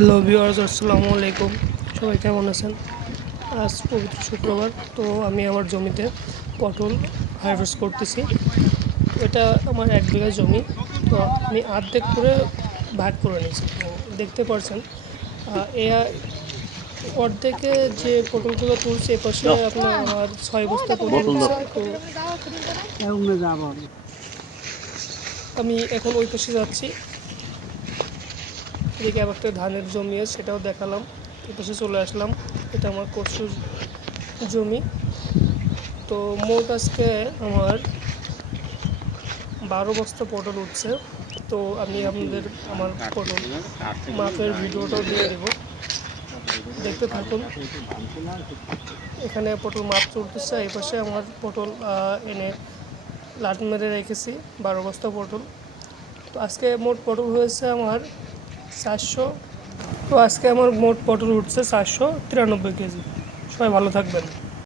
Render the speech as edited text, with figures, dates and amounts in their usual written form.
Hello viewers, আসসালামু আলাইকুম। সবাই কেমন আছেন? আজ পবিত্র শুক্রবার, তো আমি আমার জমিতে পটল হারভেস্ট করতেছি। এটা আমার 1 বিঘা জমি। তো আমি অর্ধেক করে ভাগ করে নিয়েছি। তো দেখতে পাচ্ছেন এ অর্ধেকে যে পটলগুলো তুলছে, এপাশে আপনার আমার 6 বস্তা পটল উঠছে। তো আমি এখন ওই পাশে যাচ্ছি। এদিকে আবার একটা ধানের জমি আছে, সেটাও দেখালাম। এই পাশে চলে আসলাম, এটা আমার কচুর জমি। তো মোট আজকে আমার 12 বস্তা পটল উঠছে। তো আমি আপনাদের আমার পটল মাপের ভিডিওটাও দিয়ে দেব, দেখতে থাকুন। এখানে পটল মাপ চলতেছে, এই পাশে আমার পটল এনে লাট মেরে রেখেছি, 12 বস্তা পটল। তো আজকে মোট পটল হয়েছে আমার 400। তো আজকে আমার মোট পটল উঠছে 493 কেজি। সবাই ভালো থাকবেন।